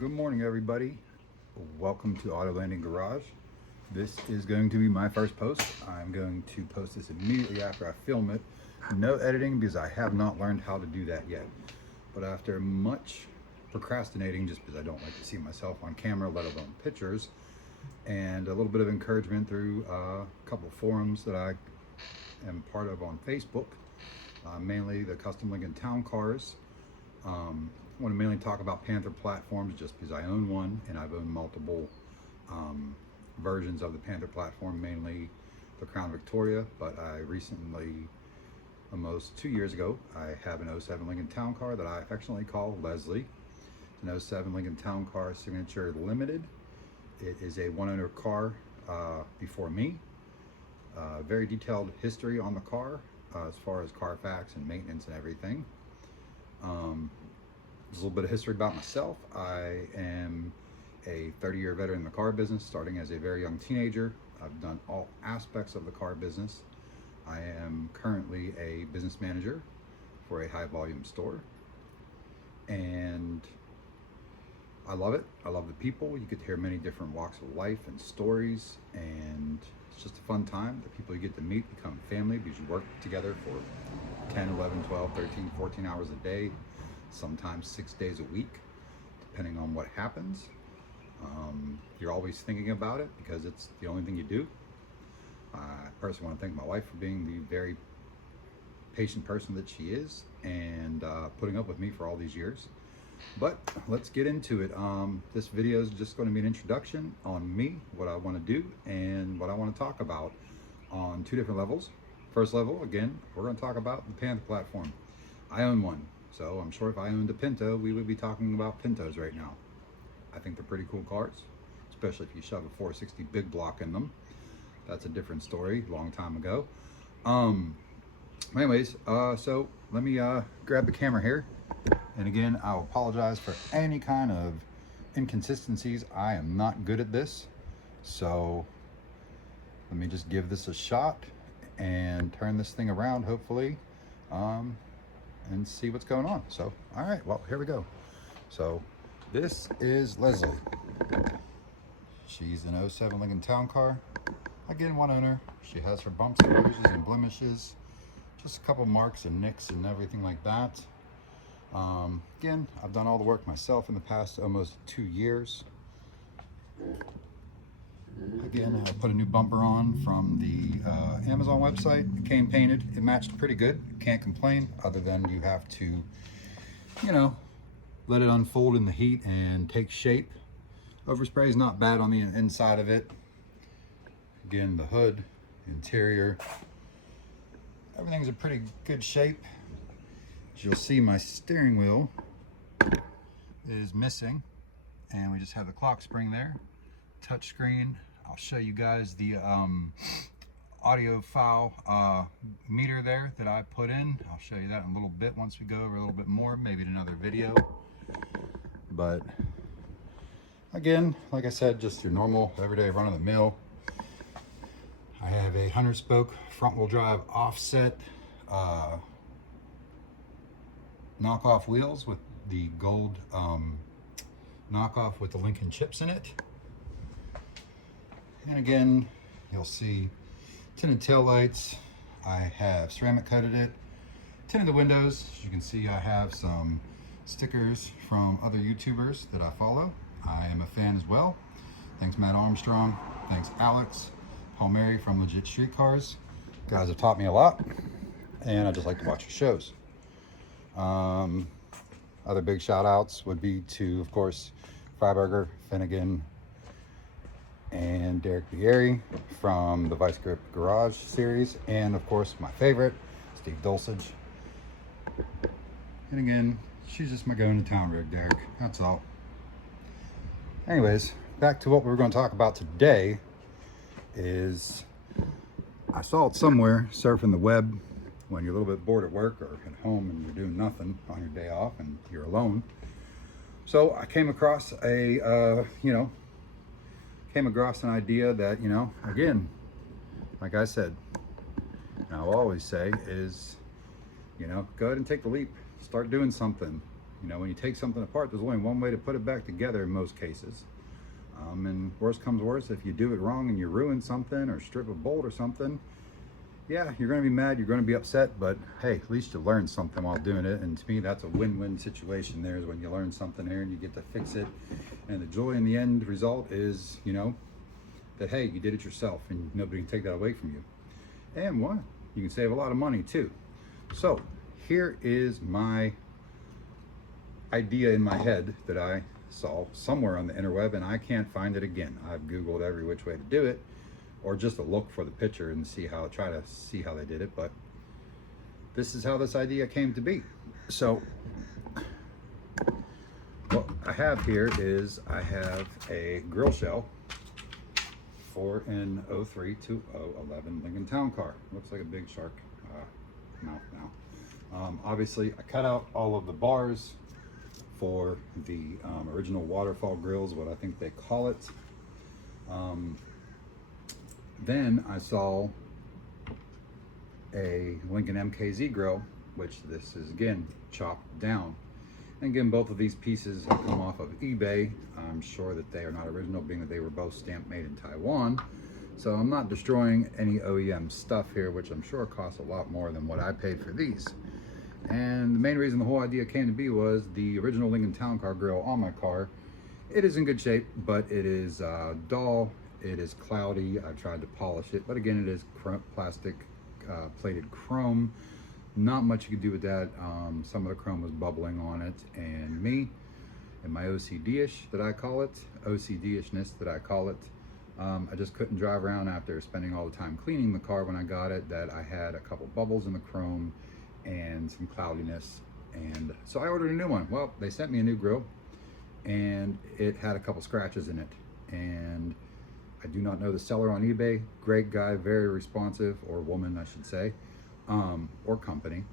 Good morning, everybody. Welcome to Auto-LandingGarage. This is going to be my first post. I'm going to post this immediately after I film it. No editing because I have not learned how to do that yet. But after much procrastinating, just because I don't like to see myself on camera, let alone pictures, and a little bit of encouragement through a couple of forums that I am part of on Facebook, mainly the Custom Lincoln Town Cars. I want to mainly talk about Panther platforms just because I own one and I've owned multiple versions of the Panther platform, mainly the Crown Victoria, but I recently, almost 2 years ago, I have an 07 Lincoln Town Car that I affectionately call Leslie. It's an 07 Lincoln Town Car Signature Limited. It is a one-owner car before me. Very detailed history on the car as far as Carfax and maintenance and everything. There's a little bit of history about myself. I am a 30-year veteran in the car business, starting as a very young teenager. I've done all aspects of the car business. I am currently a business manager for a high volume store. And I love it. I love the people. You get to hear many different walks of life and stories, and it's just a fun time. The people you get to meet become family because you work together for 10, 11, 12, 13, 14 hours a day, sometimes 6 days a week, depending on what happens. You're always thinking about it because it's the only thing you do. I personally want to thank my wife for being the very patient person that she is and putting up with me for all these years. But let's get into it. This video is just going to be an introduction on me, what I want to do, and what I want to talk about on two different levels. First level, again, we're going to talk about the Panther platform. I own one, so I'm sure if I owned a Pinto, we would be talking about Pintos right now. I think they're pretty cool cars, especially if you shove a 460 big block in them. That's a different story, long time ago. Anyways, so let me grab the camera here. And again, I'll apologize for any kind of inconsistencies. I am not good at this. So let me just give this a shot and turn this thing around, hopefully, and see what's going on. So, all right, well, here we go. So this is Leslie. She's an 07 Lincoln Town Car. Again, one owner. She has her bumps and bruises and blemishes, just a couple marks and nicks and everything like that. Again, I've done all the work myself in the past almost 2 years. Again, I put a new bumper on from the Amazon website. It came painted. It matched pretty good. Can't complain, other than you have to, you know, let it unfold in the heat and take shape. Overspray is not bad on the inside of it. Again, the hood, interior, everything's in pretty good shape. As you'll see, my steering wheel is missing, and we just have the clock spring there. Touch screen. I'll show you guys the audio file meter there that I put in. I'll show you that in a little bit once we go over a little bit more, maybe in another video. But again, like I said, just your normal everyday run-of-the-mill. I have a 100-spoke front-wheel drive offset knockoff wheels with the gold knockoff with the Lincoln chips in it. And again, you'll see tinted tail lights. I have ceramic coated it. Tinted the windows. As you can see, I have some stickers from other YouTubers that I follow. I am a fan as well. Thanks Matt Armstrong. Thanks Alex. Paul Mary from Legit Street Cars. You guys have taught me a lot, and I just like to watch your shows. Other big shout outs would be to, of course, Freiberger, Finnegan, and Derek Vieri from the Vice Grip Garage series, and of course my favorite, Steve Dulcich. And again, she's just my going to town rig, Derek. That's all. Anyways, back to what we're going to talk about today. Is I saw it somewhere surfing the web when you're a little bit bored at work or at home and you're doing nothing on your day off and you're alone. So I came across a an idea that, again, like I said, and I'll always say is, go ahead and take the leap, start doing something. You know, when you take something apart, there's only one way to put it back together in most cases. And worst comes worse, if you do it wrong and you ruin something or strip a bolt or something, yeah, you're going to be mad, you're going to be upset, but hey, at least you learned something while doing it. And to me, that's a win-win situation there, is when you learn something there and you get to fix it. And the joy in the end result is, you know, that hey, you did it yourself and nobody can take that away from you. And one, you can save a lot of money too. So here is my idea in my head that I saw somewhere on the interweb, and I can't find it again. I've Googled every which way to do it, or just to look for the picture and try to see how they did it. But this is how this idea came to be. So what I have here is I have a grill shell for an 03 to 011 Lincoln Town Car. Looks like a big shark mouth now. Obviously, I cut out all of the bars for the original waterfall grills, what I think they call it. Then I saw a Lincoln MKZ grill, which this is again chopped down. And again, both of these pieces have come off of eBay. I'm sure that they are not original, being that they were both stamped made in Taiwan. So I'm not destroying any OEM stuff here, which I'm sure costs a lot more than what I paid for these. And the main reason the whole idea came to be was the original Lincoln Town Car grill on my car. It is in good shape, but it is dull, it is cloudy. I've tried to polish it, but again, it is plastic plated chrome. Not much you could do with that. Some of the chrome was bubbling on it, and me, and my OCD-ish that I call it, OCD-ishness that I call it, I just couldn't drive around after spending all the time cleaning the car when I got it, that I had a couple bubbles in the chrome and some cloudiness. And so I ordered a new one. Well, they sent me a new grill, and it had a couple scratches in it. And I do not know the seller on eBay. Great guy, very responsive, or woman, I should say, or company.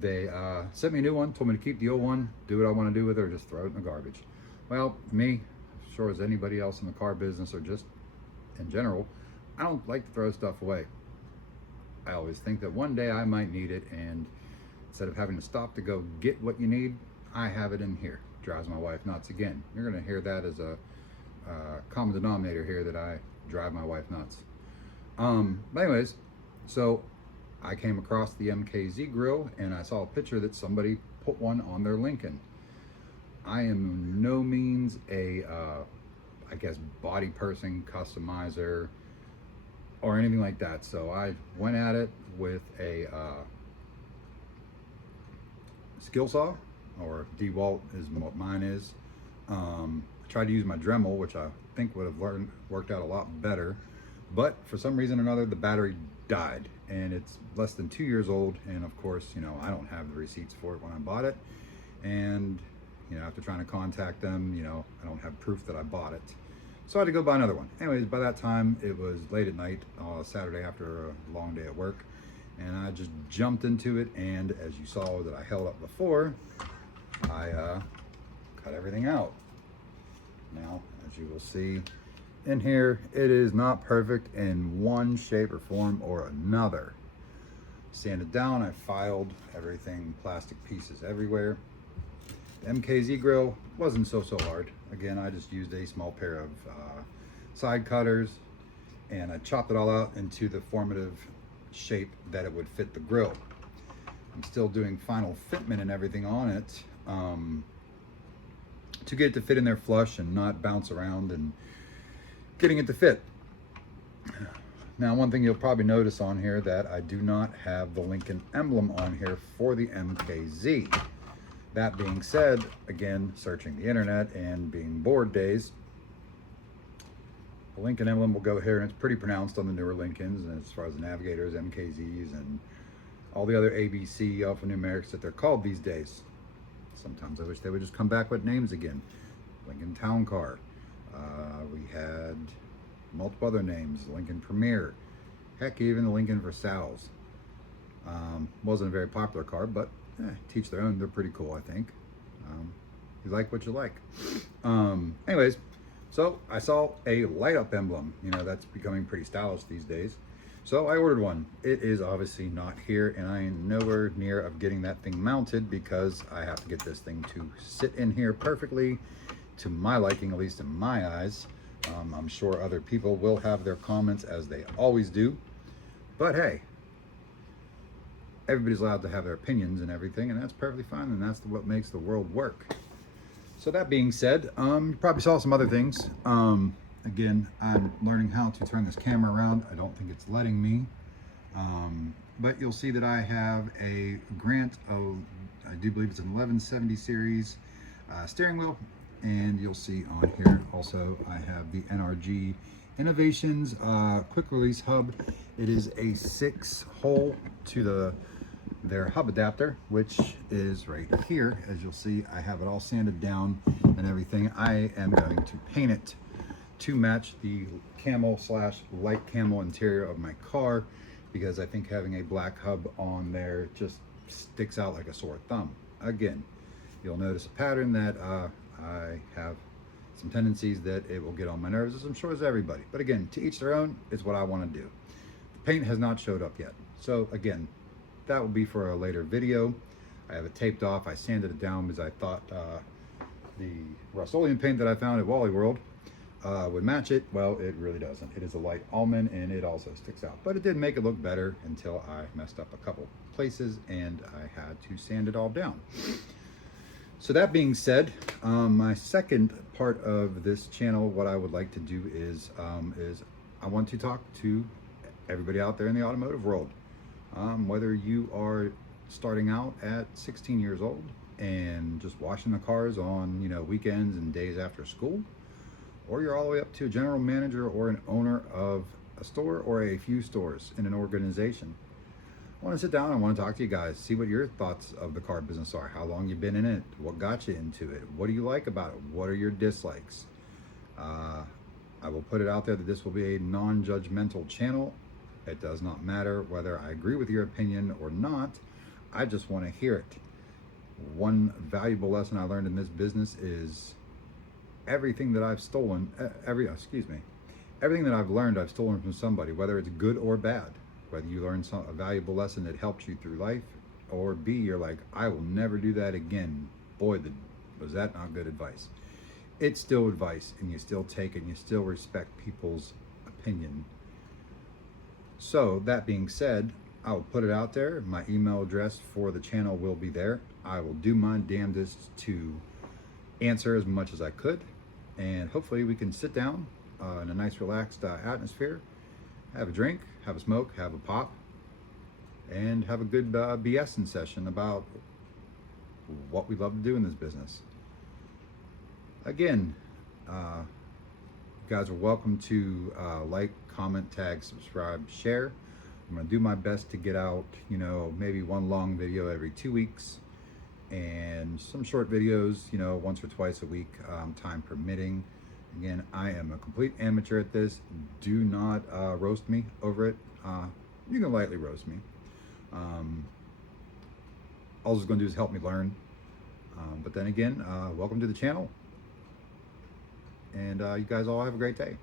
They sent me a new one, told me to keep the old one, do what I want to do with it, or just throw it in the garbage. Well, me, sure as anybody else in the car business, or just in general, I don't like to throw stuff away. I always think that one day I might need it, and instead of having to stop to go get what you need, I have it in here. Drives my wife nuts again. You're gonna hear that as a common denominator here, that I drive my wife nuts. But anyways, so I came across the MKZ grill, and I saw a picture that somebody put one on their Lincoln. I am no means a, I guess, body person, customizer, or anything like that. So I went at it with a skill saw, or DeWalt is what mine is. I tried to use my Dremel, which I think would have worked out a lot better, but for some reason or another, the battery died, and it's less than 2 years old. And of course, you know, I don't have the receipts for it when I bought it, and you know, after trying to contact them, you know, I don't have proof that I bought it. So I had to go buy another one. Anyways, by that time, it was late at night, Saturday after a long day at work, and I just jumped into it. And as you saw that I held up before, I cut everything out. Now, as you will see in here, it is not perfect in one shape or form or another. Sanded down, I filed everything, plastic pieces everywhere. The MKZ grill wasn't so hard. Again, I just used a small pair of side cutters, and I chopped it all out into the formative shape that it would fit the grill. I'm still doing final fitment and everything on it to get it to fit in there flush and not bounce around, and getting it to fit. Now, one thing you'll probably notice on here, that I do not have the Lincoln emblem on here for the MKZ. That being said, again, searching the internet and being bored days, the Lincoln emblem will go here, and it's pretty pronounced on the newer Lincolns, and as far as the Navigators, MKZs, and all the other ABC alphanumerics that they're called these days. Sometimes I wish they would just come back with names again. Lincoln Town Car. We had multiple other names, Lincoln Premier. Heck, even the Lincoln Versailles. Wasn't a very popular car, but teach their own. They're pretty cool, I think. You like what you like. Anyways, so I saw a light up emblem. You know, that's becoming pretty stylish these days. So I ordered one. It is obviously not here, and I am nowhere near of getting that thing mounted because I have to get this thing to sit in here perfectly to my liking, at least in my eyes. I'm sure other people will have their comments, as they always do, but hey, everybody's allowed to have their opinions and everything, and that's perfectly fine, and that's what makes the world work. So that being said, you probably saw some other things. Again, I'm learning how to turn this camera around. I don't think it's letting me. But you'll see that I have a Grant of, I do believe it's an 1170 series steering wheel. And you'll see on here also I have the NRG Innovations quick release hub. It is a 6-hole to their hub adapter, which is right here. As you'll see, I have it all sanded down and everything. I am going to paint it to match the camel / light camel interior of my car, because I think having a black hub on there just sticks out like a sore thumb. Again, you'll notice a pattern that I have some tendencies that it will get on my nerves, as I'm sure as everybody. But again, to each their own is what I want to do. The paint has not showed up yet. So again, that will be for a later video. I have it taped off. I sanded it down because I thought the Rust-Oleum paint that I found at Wally World would match it. Well, it really doesn't. It is a light almond, and it also sticks out. But it did make it look better until I messed up a couple places and I had to sand it all down. So that being said, my second part of this channel, what I would like to do is I want to talk to everybody out there in the automotive world. Whether you are starting out at 16 years old and just washing the cars on, weekends and days after school, or you're all the way up to a general manager or an owner of a store or a few stores in an organization. I want to sit down and I want to talk to you guys, see what your thoughts of the car business are, how long you've been in it, what got you into it, what do you like about it, what are your dislikes. I will put it out there that this will be a non-judgmental channel. It does not matter whether I agree with your opinion or not. I just want to hear it. One valuable lesson I learned in this business is everything that I've stolen, everything that I've learned, I've stolen from somebody, whether it's good or bad. Whether you learn a valuable lesson that helps you through life, or B, you're like, I will never do that again. Boy, was that not good advice. It's still advice, and you still take it, and you still respect people's opinion. So that being said, I'll put it out there. My email address for the channel will be there. I will do my damnedest to answer as much as I could, and hopefully we can sit down in a nice relaxed atmosphere, have a drink, have a smoke, have a pop, and have a good BSing session about what we love to do in this business. Again, you guys are welcome to like, comment, tag, subscribe, share. I'm gonna do my best to get out, maybe one long video every 2 weeks and some short videos, once or twice a week, time permitting. Again, I am a complete amateur at this. Do not roast me over it. You can lightly roast me. All it's going to do is help me learn. But then again, welcome to the channel. And you guys all have a great day.